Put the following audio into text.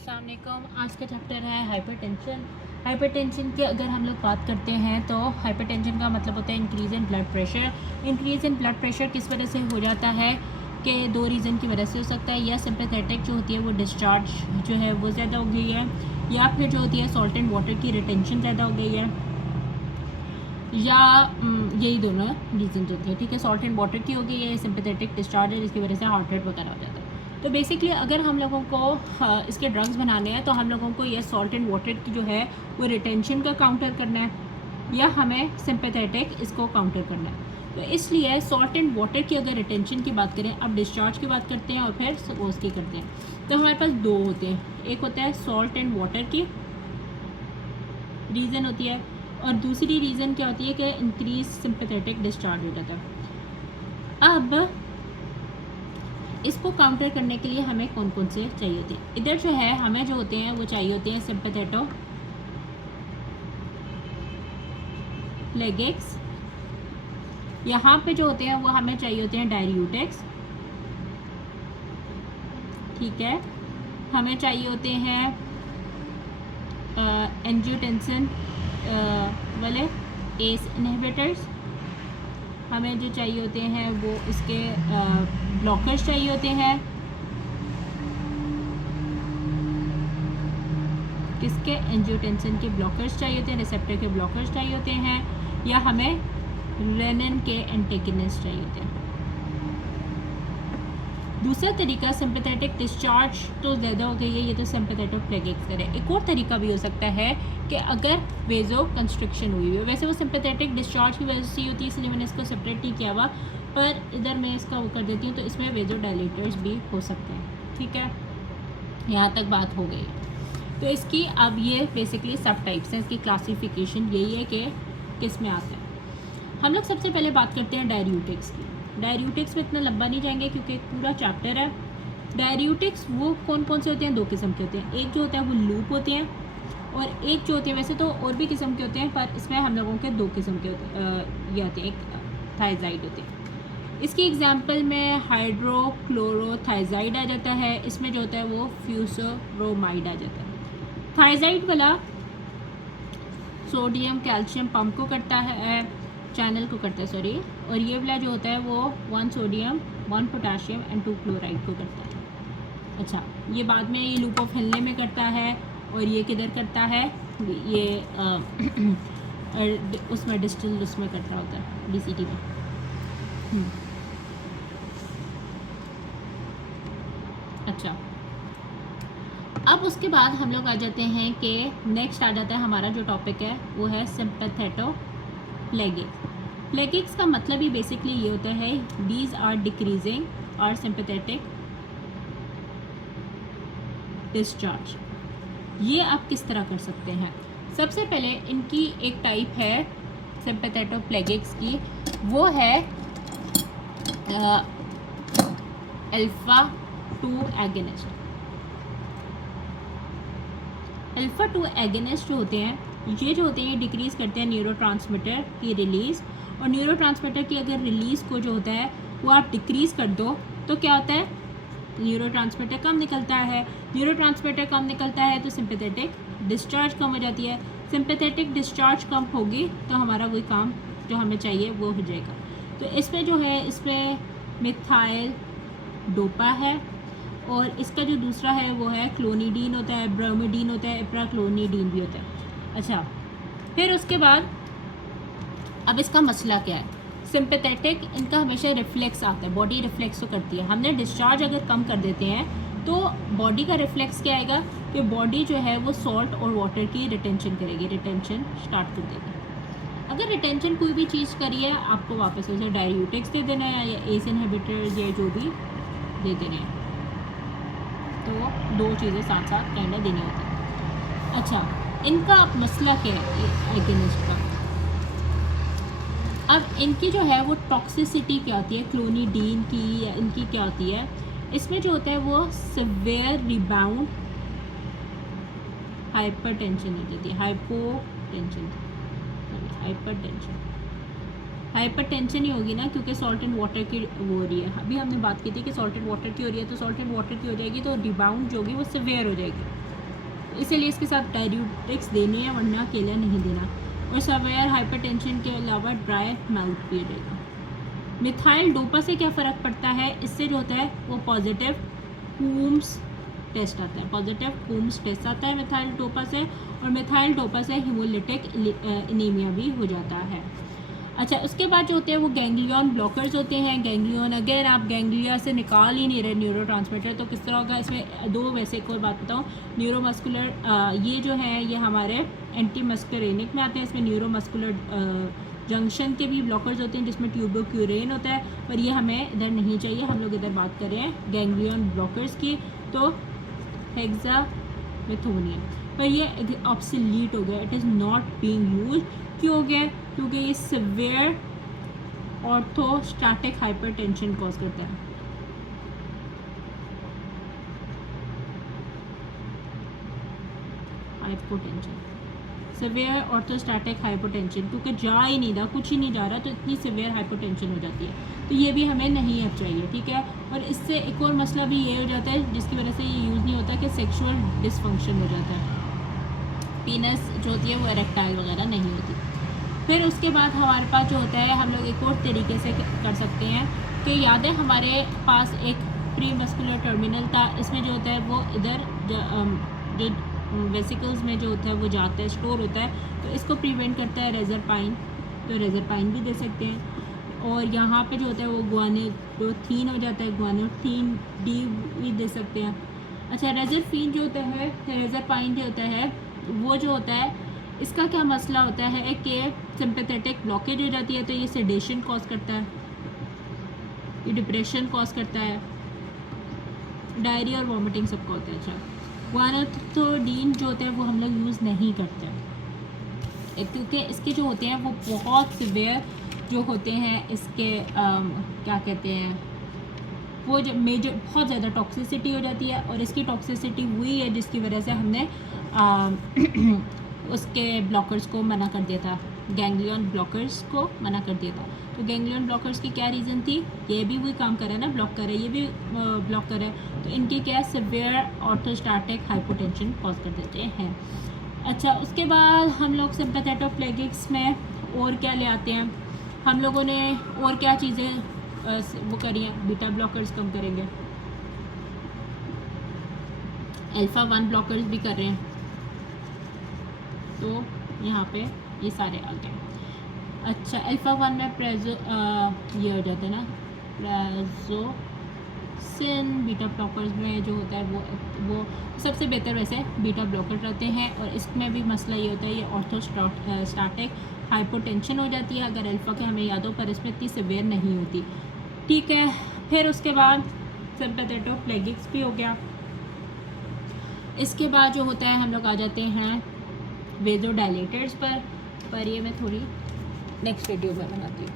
अस्सलाम वालेकुम। आज का चैप्टर है हाइपरटेंशन। हाइपरटेंशन की अगर हम लोग बात करते हैं तो हाइपरटेंशन का मतलब होता है increase in blood pressure. Increase in blood pressure किस वजह से हो जाता है कि दो रीज़न की वजह से हो सकता है, या सिंपैथेटिक जो होती है वो डिस्चार्ज जो है वो ज़्यादा हो गई है, या फिर जो होती है सॉल्ट एंड वाटर की रिटेंशन ज़्यादा हो गई है, या यही दोनों रीज़न होती है। ठीक है, सॉल्ट एंड वाटर की हो गई है, सिंपैथेटिक डिस्चार्ज है जिसकी वजह से हार्ट रेट वगैरह हो जाता है। तो बेसिकली अगर हम लोगों को इसके ड्रग्स बनाने हैं तो हम लोगों को ये सॉल्ट एंड वाटर की जो है वो रिटेंशन का काउंटर करना है, या हमें सिंपैथेटिक इसको काउंटर करना है। तो इसलिए सॉल्ट एंड वाटर की अगर रिटेंशन की बात करें, अब डिस्चार्ज की बात करते हैं और फिर उसकी करते हैं, तो हमारे पास दो होते हैं। एक होता है सॉल्ट एंड वाटर की रीज़न होती है, और दूसरी रीज़न क्या होती है कि इंक्रीज सिंपैथेटिक डिस्चार्ज हो जाता है। अब इसको काउंटर करने के लिए हमें कौन कौन से चाहिए होते हैं? इधर जो है हमें जो होते हैं वो चाहिए होते हैं सिंपैथेटो प्लेगिक्स। यहाँ पे जो होते हैं वो हमें चाहिए होते हैं डायरियूटिक्स। ठीक है, हमें चाहिए होते हैं एंजियोटेंसिन वाले एस इनहिबिटर्स। हमें जो चाहिए होते हैं वो इसके ब्लॉकर्स चाहिए होते हैं, किसके एंजियोटेंसिन के ब्लॉकर्स चाहिए होते हैं, रिसेप्टर के ब्लॉकर्स चाहिए होते हैं, या हमें रेनिन के एंटेगनिस्ट चाहिए होते हैं। दूसरा तरीका सिंपैथेटिक डिस्चार्ज तो ज़्यादा हो गई है, ये तो सिंपैथेटिक प्लेगिक्स करे। एक और तरीका भी हो सकता है कि अगर वेजो कंस्ट्रिक्शन हुई है, वैसे वो सिंपैथेटिक डिस्चार्ज की वजह से होती है इसलिए मैंने इसको सेपरेट नहीं किया हुआ, पर इधर मैं इसका वो कर देती हूँ, तो इसमें वेजो डायलेटर्स भी हो सकते हैं। ठीक है, यहाँ तक बात हो गई। तो इसकी अब ये बेसिकली सब टाइप्स हैं, इसकी क्लासिफिकेशन यही है कि किस में आता है। हम लोग सबसे पहले बात करते हैं डायरियूटिक्स की। डायरियूटिक्स में इतना लंबा नहीं जाएंगे क्योंकि एक पूरा चैप्टर है। डायरियूटिक्स वो कौन कौन से होते हैं? दो किस्म के होते हैं। एक जो होता है वो लूप होते हैं, और एक जो होते हैं, वैसे तो और भी किस्म के होते हैं पर इसमें हम लोगों के दो किस्म के ये होते हैं। एक थायजाइड होते हैं। इसकी एग्जांपल में हाइड्रोक्लोरोथायजाइड आ जाता है, इसमें जो होता है वो फ्यूसोरोमाइड आ जाता है। थायजाइड वाला सोडियम कैल्शियम पंप को करता है, चैनल को करता है सॉरी, और ये वाला जो होता है वो 1 सोडियम 1 पोटाशियम एंड 2 क्लोराइड को करता है। अच्छा, ये बाद में ये लूप ऑफ हिलने में करता है, और ये किधर करता है? ये उसमें डिस्टिल उसमें करता होता है, डीसीटी में। अच्छा, अब उसके बाद हम लोग आ जाते हैं कि नेक्स्ट आ जाता है हमारा जो टॉपिक है वो है सिंपैथेटो प्लेगिक्स। प्लेगिक्स का मतलब ही बेसिकली ये होता है दीज आर डिक्रीजिंग और सिंपैथेटिक डिस्चार्ज। ये आप किस तरह कर सकते हैं? सबसे पहले इनकी एक टाइप है सिंपैथेटो प्लेगिक्स की, वो है अल्फा 2 एगनिस्ट। अल्फा 2 एगनिस्ट जो होते हैं, ये जो होते हैं ये डिक्रीज़ करते हैं न्यूरोट्रांसमीटर की रिलीज़, और न्यूरोट्रांसमीटर की अगर रिलीज़ को जो होता है वो आप डिक्रीज़ कर दो तो क्या होता है? न्यूरोट्रांसमीटर कम निकलता है। न्यूरोट्रांसमीटर कम निकलता है तो सिंपैथेटिक डिस्चार्ज कम हो जाती है। सिंपैथेटिक डिस्चार्ज कम होगी तो हमारा वही काम जो हमें चाहिए वो हो जाएगा। तो इसमें जो है, इसमें मिथाइल डोपा है, और इसका जो दूसरा है वो है क्लोनिडीन होता है, ब्रोमिडीन होता है, इप्राक्लोनिडीन भी होता है। अच्छा, फिर उसके बाद अब इसका मसला क्या है? सिंपैथेटिक इनका हमेशा रिफ्लेक्स आता है, बॉडी रिफ्लेक्स तो करती है। हमने डिस्चार्ज अगर कम कर देते हैं तो बॉडी का रिफ्लेक्स क्या आएगा कि बॉडी जो है वो सॉल्ट और वाटर की रिटेंशन करेगी, रिटेंशन स्टार्ट कर देगी। अगर रिटेंशन कोई भी चीज़ करी है आपको वापस उसे डायरियूटिक्स दे देना है, या एस इनहिबिटर्स या जो भी दे देने हैं, तो दो चीज़ें साथ साथ कहना देनी होती है। अच्छा, इनका अब मसला क्या है एगनिस्ट का? अब इनकी जो है वो टॉक्सिसिटी क्या होती है क्लोनिडीन की, या इनकी क्या होती है? इसमें जो होता है वो सिवियर रिबाउंड हाइपरटेंशन हो जाती है, हाइपरटेंशन ही होगी ना, क्योंकि सॉल्ट एंड वाटर की वो हो रही है। अभी हमने बात की थी कि सॉल्ट एंड वाटर की हो रही है, तो सॉल्ट एंड वाटर की हो जाएगी तो रिबाउंड जो होगी वो सिवियर हो जाएगी। इसीलिए इसके साथ डाययूरेटिक्स देने हैं, वरना अकेला नहीं देना। और सवेयर हाइपरटेंशन के अलावा ड्राई माउथ भी रहेगा। मिथाइल डोपा से क्या फ़र्क पड़ता है? इससे जो होता है वो पॉजिटिव कूम्स टेस्ट आता है, पॉजिटिव कूम्स टेस्ट आता है मिथाइल डोपा से, और मिथाइल डोपा से हीमोलिटिक एनीमिया भी हो जाता है। अच्छा, उसके बाद जो होते हैं वो गैंग्लियन ब्लॉकर्स होते हैं। गैंग्लियन, अगर आप गैंग्लिया से निकाल ही नहीं रहे न्यूरोट्रांसमीटर तो किस तरह होगा? इसमें दो, वैसे एक और बात बताऊँ, न्यूरोमस्कुलर ये जो है ये हमारे एंटी मस्करेनिक में आते हैं। इसमें न्यूरोमस्कुलर जंक्शन के भी ब्लॉकर्स होते हैं जिसमें ट्यूबोक्यूरेन होता है, पर ये हमें इधर नहीं चाहिए। हम लोग इधर बात कर रहे हैं गैंग्लियन ब्लॉकर्स की, तो हेक्सामेथोनियम, पर ये ऑब्सोलीट हो गया, it is not being used. क्यों हो गया? क्योंकि ये सिवियर ऑर्थोस्टैटिक हाइपरटेंशन कॉज करता है। हाइपोटेंशन, सिवियर ऑर्थोस्टैटिक हाइपोटेंशन, क्योंकि जा ही नहीं रहा, कुछ ही नहीं जा रहा, तो इतनी सिवियर हाइपोटेंशन हो जाती है। तो ये भी हमें नहीं अब चाहिए, ठीक है। और इससे एक और मसला भी ये हो जाता है जिसकी वजह से ये यूज़ नहीं होता कि सेक्सुअल डिसफंक्शन हो जाता है, पीनस जो होती है वो इरेक्टाइल वगैरह नहीं होती। फिर उसके बाद हमारे पास जो होता है, हम लोग एक और तरीके से कर सकते हैं कि याद है हमारे पास एक प्री मस्कुलर टर्मिनल था, इसमें जो होता है वो इधर जो वेसिकल्स में जो होता है वो जाता है, स्टोर होता है, तो इसको प्रिवेंट करता है रेज़रपाइन, तो रेज़रपाइन भी दे सकते हैं। और यहाँ पे जो होता है वो ग्वानिडोथिन हो जाता है, ग्वानिडोथिन डी भी दे सकते हैं। अच्छा, रेज़रफिन जो होता है, रेज़रपाइन जो होता है वो जो होता है, इसका क्या मसला होता है कि सिंपैथेटिक ब्लॉकेज हो जाती है, तो ये सेडेशन कॉज करता है, ये डिप्रेशन कॉज करता है, डायरिया और वॉमिटिंग सबका होता है। अच्छा, ग्वानिडोथिन जो होता है वो हम लोग यूज़ नहीं करते क्योंकि इसके जो होते हैं वो बहुत सिवियर जो होते हैं, इसके क्या कहते हैं वो जो मेजर बहुत ज़्यादा टॉक्सिसिटी हो जाती है, और इसकी टॉक्सिसिटी हुई है जिसकी वजह से हमने उसके ब्लॉकर्स को मना कर दिया था, गैंग्लियन ब्लॉकर्स को मना कर दिया था। तो गैंग्लियन ब्लॉकर्स की क्या रीज़न थी? ये भी वही काम कर रहा है ना, ब्लॉक कर रहा है, ये भी ब्लॉक कर रहा है, तो इनकी क्या सिवियर ऑर्थोस्टैटिक हाइपोटेंशन कॉज कर देते हैं। अच्छा, उसके बाद हम लोग सिम्पैथेटोप्लेगिक्स में और क्या ले आते हैं? हम लोगों ने और क्या चीज़ें वो करी हैं? बीटा ब्लॉकर्स कम करेंगे, अल्फ़ा 1 ब्लॉकर्स भी कर रहे हैं, तो यहाँ पे ये सारे आ गए। अच्छा, अल्फ़ा 1 में ये हो जाता है ना प्रेज़ोसिन, बीटा ब्लॉकर्स में जो होता है वो सबसे बेहतर वैसे बीटा ब्लॉकर रहते हैं, और इसमें भी मसला ये होता है, ये ऑर्थोस्टैटिक हाइपोटेंशन हो जाती है अगर अल्फ़ा के हमें याद हो, पर इसमें इतनी सिवियर नहीं होती, ठीक है। फिर उसके बाद सिम्पैथेटोप्लेगिक्स भी हो गया। इसके बाद जो होता है हम लोग आ जाते हैं वेज़ोडाइलेटर्स पर ये मैं थोड़ी नेक्स्ट वीडियो में बनाती हूँ।